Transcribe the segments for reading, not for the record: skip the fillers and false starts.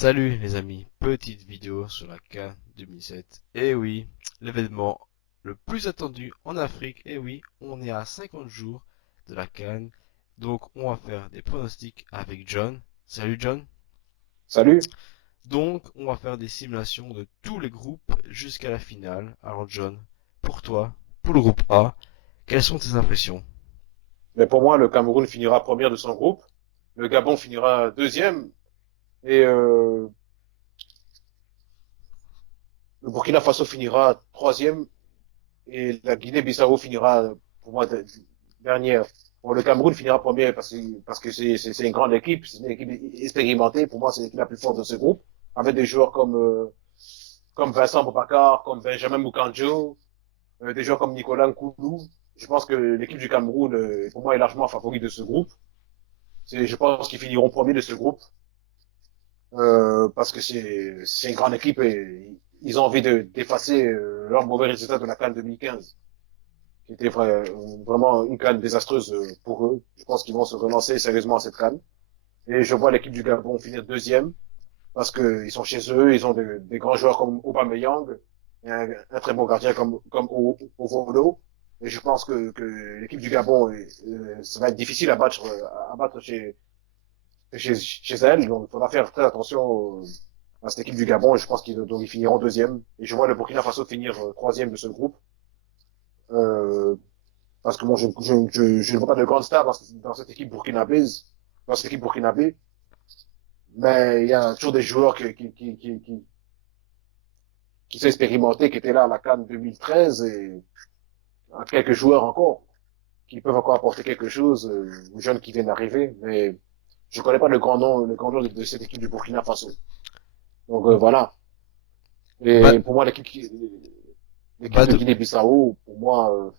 Salut les amis, petite vidéo sur la CAN 2007. Eh oui, l'événement le plus attendu en Afrique. Eh oui, on est à 50 jours de la CAN. Donc on va faire des pronostics avec John. Salut John. Salut. Donc on va faire des simulations de tous les groupes jusqu'à la finale. Alors John, pour toi, pour le groupe A, quelles sont tes impressions? Mais pour moi, le Cameroun finira premier de son groupe. Le Gabon finira deuxième. Et le Burkina Faso finira troisième. Et la Guinée-Bissau finira, pour moi, dernière. Bon, le Cameroun finira premier parce que c'est une grande équipe. C'est une équipe expérimentée. Pour moi, c'est l'équipe la plus forte de ce groupe. Avec des joueurs comme Vincent Boubacar, comme Benjamin Mukanjo, des joueurs comme Nicolas Nkoulou. Je pense que l'équipe du Cameroun, pour moi, est largement favori de ce groupe. Je pense qu'ils finiront premiers de ce groupe parce que c'est une grande équipe et ils ont envie d'effacer leur mauvais résultat de la CAN 2015, qui était vraiment une CAN désastreuse pour eux. Je pense qu'ils vont se relancer sérieusement à cette CAN. Et je vois l'équipe du Gabon finir deuxième parce qu'ils sont chez eux, ils ont des grands joueurs comme Aubameyang et un très bon gardien comme Ovolo. Et je pense que l'équipe du Gabon, ça va être difficile à battre chez elle. Donc, il faudra faire très attention à cette équipe du Gabon. Et je pense qu'ils finiront deuxième. Et je vois le Burkina Faso finir troisième de ce groupe. Euh, parce que bon, je ne vois pas de grande star dans cette équipe burkinabèse, dans cette équipe burkinabé. Mais il y a toujours des joueurs qui sont expérimentés, qui étaient là à la CAN 2013 et quelques joueurs encore qui peuvent encore apporter quelque chose, aux jeunes qui viennent d'arriver. Mais je connais pas le grand nom de cette équipe du Burkina Faso. Donc voilà. Bah, Et pour moi, l'équipe bah de de- Guinée-Bissau, pour moi,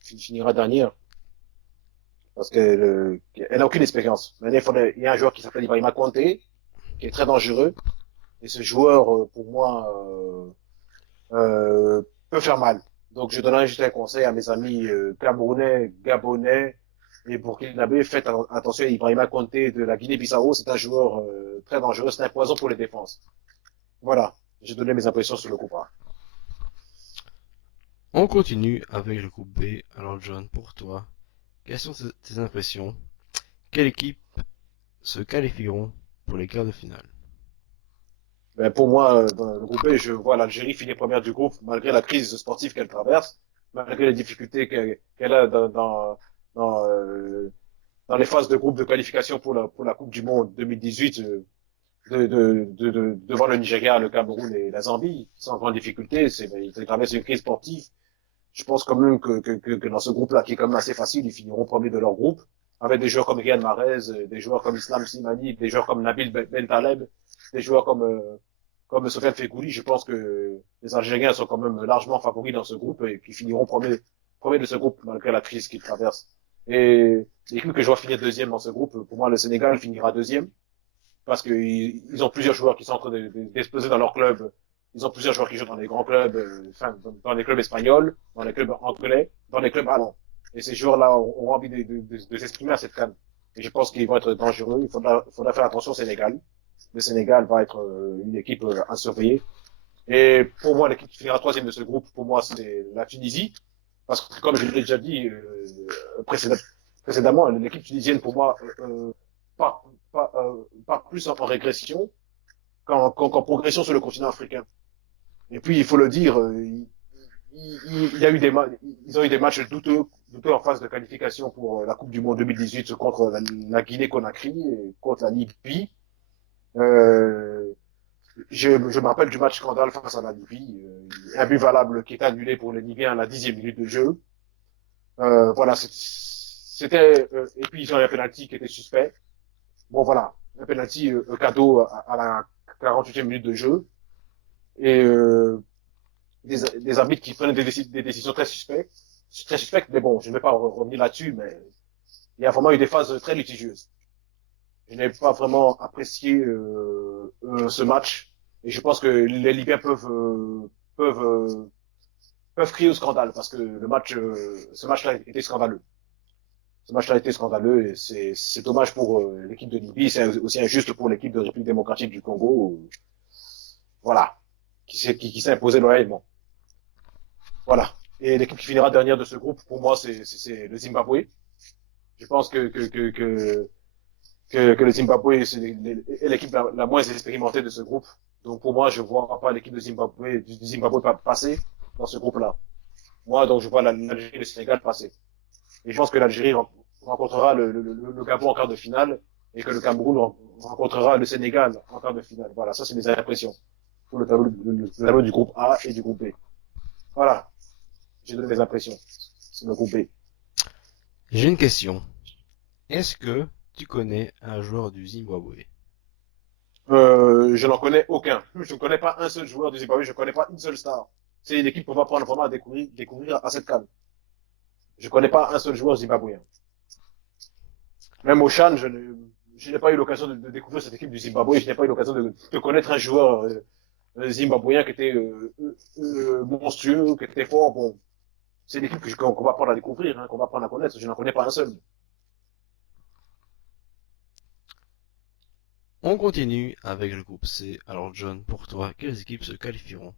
finira dernière parce elle n'a aucune expérience. Maintenant, il y a un joueur qui s'appelle Ibrahima Konté, qui est très dangereux. Et ce joueur, pour moi, peut faire mal. Donc, je donnerais juste un conseil à mes amis camerounais, gabonais et burkinabés. Faites attention à Ibrahima Konté de la Guinée-Bissau. C'est un joueur très dangereux. C'est un poison pour les défenses. Voilà. J'ai donné mes impressions sur le coup. on continue avec le groupe B. Alors John, pour toi, quelles sont tes impressions? Quelle équipe se qualifieront pour les quarts de finale? Ben, pour moi, dans le groupe B, je vois l'Algérie finir première du groupe, malgré la crise sportive qu'elle traverse, malgré les difficultés qu'elle a dans les phases de groupe de qualification pour la Coupe du Monde 2018, devant le Nigeria, le Cameroun et la Zambie, sans grande difficulté. Ils traversent une crise sportive. Je pense quand même que dans ce groupe-là, qui est quand même assez facile, ils finiront premiers de leur groupe, avec des joueurs comme Riyad Mahrez, des joueurs comme Islam Slimani, des joueurs comme Nabil Bentaleb, des joueurs comme Sofiane Feghouli. Je pense que les Algériens sont quand même largement favoris dans ce groupe et qui finiront premiers de ce groupe, malgré la crise qu'ils traversent. Et l'équipe que je vois finir deuxième dans ce groupe, pour moi, le Sénégal finira deuxième parce qu'ils ont plusieurs joueurs qui sont en train d'exploser dans leur club. Ils ont plusieurs joueurs qui jouent dans des grands clubs, enfin, dans les clubs espagnols, dans les clubs anglais, dans les clubs allemands. Et ces joueurs-là ont envie de s'exprimer à cette CAN. Et je pense qu'ils vont être dangereux. Faudra faire attention au Sénégal. Le Sénégal va être une équipe à surveiller. Et pour moi, l'équipe qui finira troisième de ce groupe, pour moi, c'est la Tunisie. Parce que, comme je l'ai déjà dit précédemment, l'équipe tunisienne, pour moi, part, part plus en régression qu'en progression sur le continent africain. Et puis, il faut le dire, il y a eu ils ont eu des matchs douteux en phase de qualification pour la Coupe du Monde 2018 contre la Guinée-Conakry et contre la Libye. Euh, je me rappelle du match scandale face à la Libye, un but valable qui est annulé pour les Libyens à la 10e minute de jeu. Voilà, c'était et puis ils ont eu un penalty qui était suspect. Bon voilà, un penalty cadeau à la 48e minute de jeu et des arbitres qui prennent des décisions très suspectes. Mais bon, je ne vais pas revenir là-dessus, mais il y a vraiment eu des phases très litigieuses. Je n'ai pas vraiment apprécié ce match et je pense que les Libyens peuvent peuvent crier au scandale parce que ce match-là était scandaleux. Ce match-là a été scandaleux et c'est dommage pour l'équipe de Libye, c'est aussi injuste pour l'équipe de République démocratique du Congo, voilà, qui s'est imposée loyalement. Voilà. Et l'équipe qui finira dernière de ce groupe, pour moi, c'est le Zimbabwe. Je pense que le Zimbabwe est l'équipe la moins expérimentée de ce groupe. Donc pour moi, je vois pas l'équipe de Zimbabwe, du Zimbabwe passer dans ce groupe-là. Moi, donc je vois l'Algérie et le Sénégal passer. Et je pense que l'Algérie rencontrera le Gabon en quart de finale et que le Cameroun rencontrera le Sénégal en quart de finale. Voilà, ça c'est mes impressions pour le tableau du groupe A et du groupe B. Voilà, j'ai donné mes impressions. C'est le groupe B. J'ai une question. Est-ce que tu connais un joueur du Zimbabwe? Je n'en connais aucun. Je ne connais pas un seul joueur du Zimbabwe, je ne connais pas une seule star. C'est une équipe qu'on va prendre vraiment à découvrir à cette CAN. Je ne connais pas un seul joueur zimbabwéen. Même au Chan, je n'ai pas eu l'occasion de découvrir cette équipe du Zimbabwe, je n'ai pas eu l'occasion de connaître un joueur zimbabwéen qui était monstrueux, qui était fort. Bon, c'est l'équipe qu'on va prendre à découvrir, hein, qu'on va prendre à connaître. Je n'en connais pas un seul. On continue avec le groupe C. Alors John, pour toi, quelles équipes se qualifieront?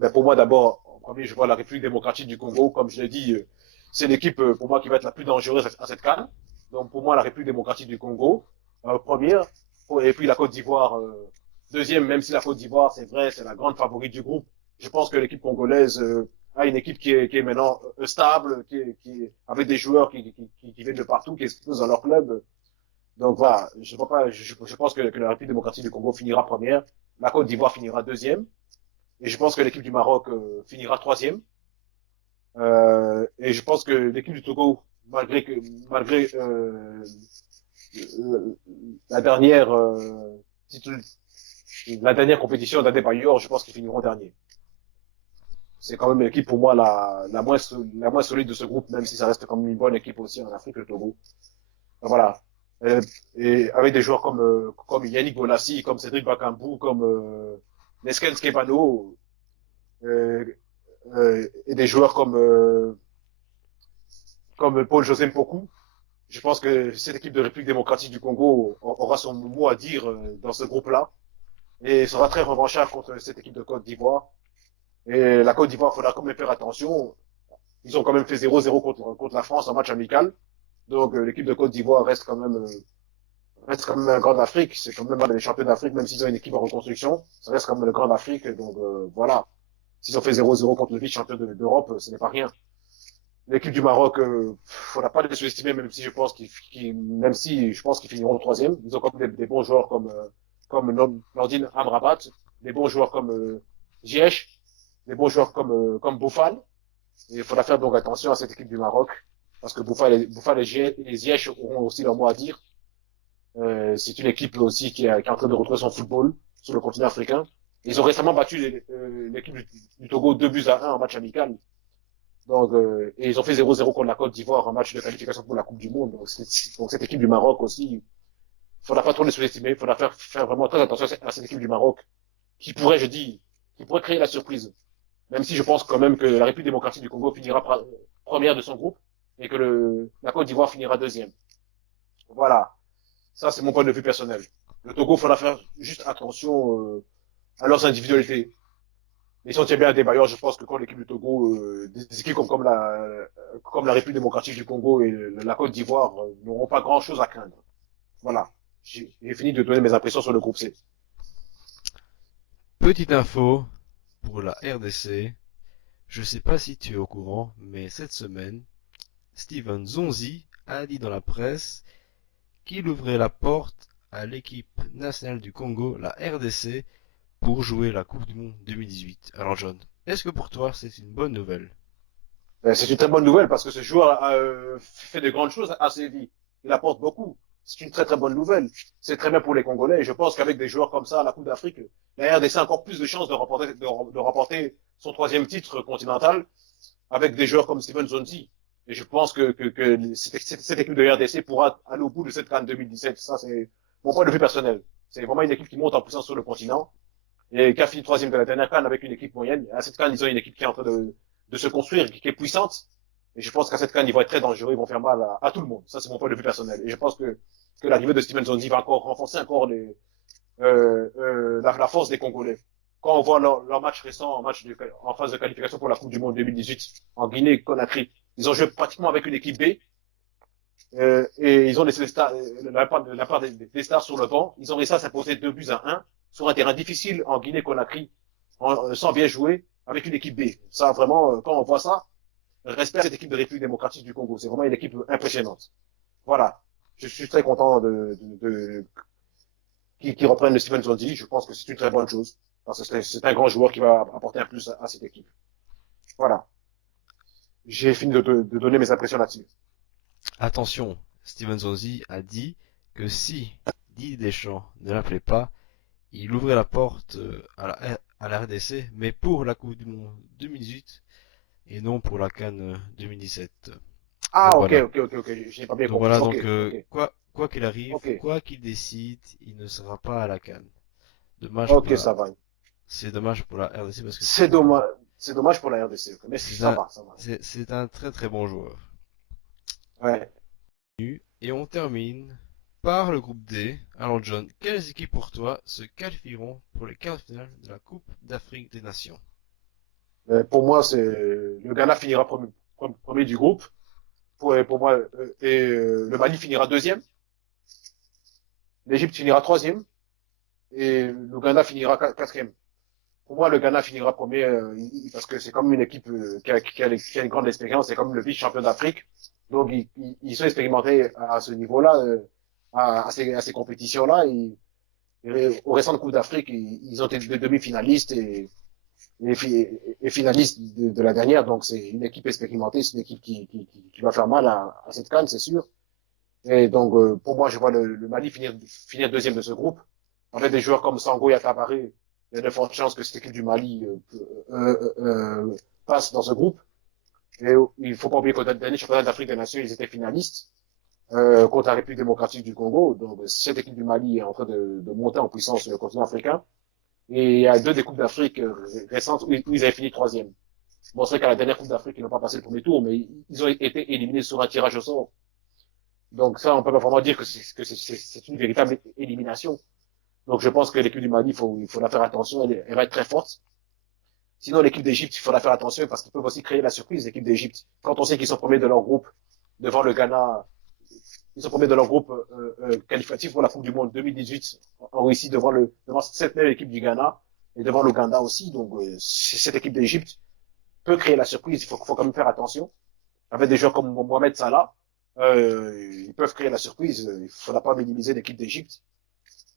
Mais pour moi, d'abord, en premier, je vois la République démocratique du Congo. Comme je l'ai dit, c'est l'équipe, pour moi, qui va être la plus dangereuse à cette CAN. Donc, pour moi, la République démocratique du Congo, première. Et puis, la Côte d'Ivoire, deuxième, même si la Côte d'Ivoire, c'est vrai, c'est la grande favorite du groupe. Je pense que l'équipe congolaise a une équipe qui est maintenant stable, avec des joueurs qui viennent de partout, qui explosent dans leur club. Donc, voilà, je vois pas, je pense que la République démocratique du Congo finira première. La Côte d'Ivoire finira deuxième. Et je pense que l'équipe du Maroc finira troisième. Et je pense que l'équipe du Togo, malgré euh, la dernière titre, la dernière compétition d'Adebayor, je pense qu'ils finiront dernier. C'est quand même l'équipe pour moi la moins solide de ce groupe, même si ça reste quand même une bonne équipe aussi en Afrique, le Togo. Voilà. Et avec des joueurs comme Yannick Bolasie, comme Cédric Bakambu, comme Nesken Skebano, euh, et des joueurs comme Paul-José Mpoku. Je pense que cette équipe de République démocratique du Congo aura son mot à dire dans ce groupe-là et sera très revanchard contre cette équipe de Côte d'Ivoire. Et la Côte d'Ivoire, il faudra quand même faire attention. Ils ont quand même fait 0-0 contre la France en match amical. Donc l'équipe de Côte d'Ivoire reste quand même un grand d'Afrique. C'est quand même un des champions d'Afrique, même s'ils ont une équipe en reconstruction. Ça reste quand même le grand d'Afrique. Donc voilà. S'ils ont fait 0-0 contre le vice-champion d'Europe, ce n'est pas rien. L'équipe du Maroc, faudra pas les sous-estimer, même si je pense même si je pense qu'ils finiront troisième. Ils ont comme des bons joueurs comme Nordine Amrabat, des bons joueurs comme Ziyech, des bons joueurs comme Boufal. Et il faudra faire donc attention à cette équipe du Maroc, parce que Boufal et Ziyech auront aussi leur mot à dire. C'est une équipe aussi qui est en train de retrouver son football sur le continent africain. Ils ont récemment battu l'équipe du Togo 2-1 en match amical. Donc, et ils ont fait 0-0 contre la Côte d'Ivoire en match de qualification pour la Coupe du Monde. Donc cette équipe du Maroc aussi, il faudra pas trop les sous-estimer. Il faudra faire vraiment très attention à cette équipe du Maroc, qui pourrait créer la surprise. Même si je pense quand même que la République démocratique du Congo finira première de son groupe et que la Côte d'Ivoire finira deuxième. Voilà. Ça, c'est mon point de vue personnel. Le Togo, il faudra faire juste attention à leurs individualités. Et si on tient bien à des bailleurs, je pense que quand l'équipe du Togo, des équipes comme la République démocratique du Congo et la Côte d'Ivoire n'auront pas grand-chose à craindre. Voilà. J'ai fini de donner mes impressions sur le groupe C. Petite info pour la RDC. Je sais pas si tu es au courant, mais cette semaine, Steven Zonzi a dit dans la presse qu'il ouvrait la porte à l'équipe nationale du Congo, la RDC, pour jouer la Coupe du Monde 2018. Alors John, est-ce que pour toi c'est une bonne nouvelle? C'est une très bonne nouvelle parce que ce joueur a fait de grandes choses à Séville. Il apporte beaucoup. C'est une très très bonne nouvelle. C'est très bien pour les Congolais. Et je pense qu'avec des joueurs comme ça à la Coupe d'Afrique, la RDC a encore plus de chances de remporter son troisième titre continental avec des joueurs comme Steven Zonzi. Et je pense que cette équipe de RDC pourra aller au bout de cette CAN 2017. Ça, c'est mon point de vue personnel. C'est vraiment une équipe qui monte en puissance sur le continent et qui a fini troisième de la dernière CAN avec une équipe moyenne. À cette CAN, ils ont une équipe qui est en train de se construire, qui est puissante. Et je pense qu'à cette CAN, ils vont être très dangereux, ils vont faire mal à tout le monde. Ça, c'est mon point de vue personnel. Et je pense que l'arrivée de Steven Zonzi va encore renforcer encore la force des Congolais. Quand on voit leur match récent, en phase de qualification pour la Coupe du Monde 2018 en Guinée-Conakry, ils ont joué pratiquement avec une équipe B. Et ils ont laissé la part des stars sur le banc. Ils ont réussi à s'imposer 2 buts à 1 sur un terrain difficile en Guinée-Conakry, sans bien jouer, avec une équipe B. Ça, vraiment, quand on voit ça, respect à cette équipe de République démocratique du Congo. C'est vraiment une équipe impressionnante. Voilà. Je suis très content qui reprennent le Steven Zondi. Je pense que c'est une très bonne chose. Parce que c'est un grand joueur qui va apporter un plus à cette équipe. Voilà. J'ai fini de donner mes impressions là-dessus. Attention, Steven Zonzi a dit que si Didier Deschamps ne l'appelait pas, il ouvrait la porte à la RDC, mais pour la Coupe du Monde 2018 et non pour la CAN 2017. Ah, Donc ok, voilà. ok, ok, ok. J'ai pas bien Donc compris. voilà, Ok, donc ok, quoi qu'il arrive, ok. quoi qu'il décide, il ne sera pas à la CAN. Dommage pour Ok, la, ça va. c'est dommage pour la RDC parce que C'est dommage. C'est dommage pour la RDC. Okay. Mais c'est ça un, va, ça va. c'est un très très bon joueur. Ouais. Et on termine par le groupe D. Alors John, quelles équipes pour toi se qualifieront pour les quarts de finale de la Coupe d'Afrique des Nations? Pour moi, c'est le Ghana finira premier du groupe. Pour moi, le Mali finira deuxième. L'Égypte finira troisième. Et le Ghana finira quatrième. Pour moi, le Ghana finira premier parce que c'est comme une équipe qui a une grande expérience. C'est comme le vice-champion d'Afrique. Donc, ils sont expérimentés à ce niveau-là, à ces compétitions-là. Au récent Coupe d'Afrique, ils ont été des demi-finalistes et finalistes de la dernière. Donc, c'est une équipe expérimentée. C'est une équipe qui va faire mal à cette CAN, c'est sûr. Et donc, pour moi, je vois le Mali finir deuxième de ce groupe. Avec des joueurs comme Sango Tabaré, il y a de fortes chances que cette équipe du Mali passe dans ce groupe. Et il faut pas oublier qu'au dernier championnat d'Afrique des Nations, ils étaient finalistes contre la République démocratique du Congo. Donc, cette équipe du Mali est en train de monter en puissance sur le continent africain. Et il y a deux des Coupes d'Afrique récentes où ils avaient fini troisième. Bon, c'est vrai qu'à la dernière Coupe d'Afrique, ils n'ont pas passé le premier tour, mais ils ont été éliminés sur un tirage au sort. Donc ça, on peut pas vraiment dire que c'est une véritable élimination. Donc je pense que l'équipe du Mali, il faut la faire attention, elle va être très forte. Sinon, l'équipe d'Égypte, il faut la faire attention parce qu'ils peuvent aussi créer la surprise, l'équipe d'Égypte. Quand on sait qu'ils sont premiers de leur groupe devant le Ghana, ils sont premiers de leur groupe qualificatif pour la Coupe du Monde 2018 en Russie devant cette même équipe du Ghana et devant l'Ouganda aussi. Donc cette équipe d'Égypte peut créer la surprise, faut quand même faire attention. Avec des joueurs comme Mohamed Salah, ils peuvent créer la surprise. Il ne faudra pas minimiser l'équipe d'Égypte.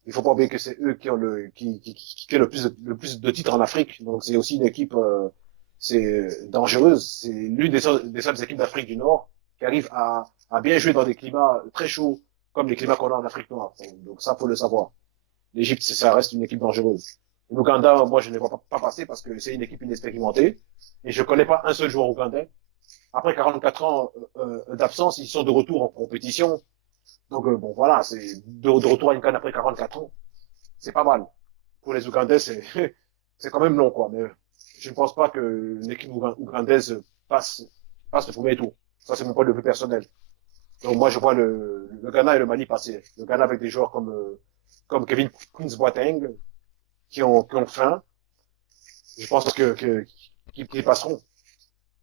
Il faut pas oublier que c'est eux qui ont qui ont le plus de titres en Afrique. Donc c'est aussi une équipe, c'est dangereuse. C'est l'une des seules équipes d'Afrique du Nord qui arrive à bien jouer dans des climats très chauds comme les climats qu'on a en Afrique noire. Donc ça, faut le savoir. L'Égypte, ça reste une équipe dangereuse. L'Ouganda, moi, je ne les vois pas passer parce que c'est une équipe inexpérimentée. Et je connais pas un seul joueur ougandais. Après 44 ans d'absence, ils sont de retour en compétition. Donc bon, voilà, c'est de retour à une canne après 44 ans. C'est pas mal. Pour les Ougandais, c'est c'est quand même long, quoi. Mais je ne pense pas que l'équipe ougandaise passe le premier tour. Ça, c'est mon point de vue personnel. Donc moi, je vois le Ghana et le Mali passer. Le Ghana avec des joueurs comme Kevin Prince Boateng qui ont faim. Je pense qu'ils passeront.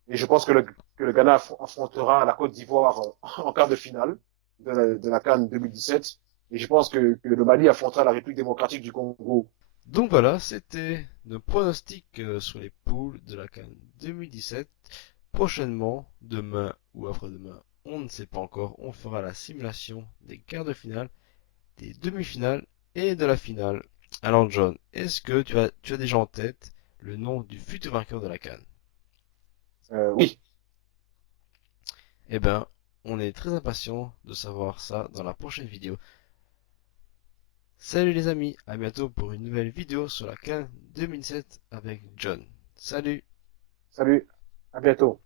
Et je pense que le Ghana affrontera la Côte d'Ivoire en quart de finale de la CAN 2017. Et je pense que le Mali affrontera la République démocratique du Congo. Donc voilà, c'était nos pronostics sur les poules de la CAN 2017. Prochainement, demain ou après-demain, on ne sait pas encore, on fera la simulation des quarts de finale, des demi-finales et de la finale. Alors John, est-ce que tu as déjà en tête le nom du futur vainqueur de la CAN? Oui, Eh ben, on est très impatient de savoir ça dans la prochaine vidéo. Salut les amis, à bientôt pour une nouvelle vidéo sur la CAN 2007 avec John. Salut! salut, à bientôt.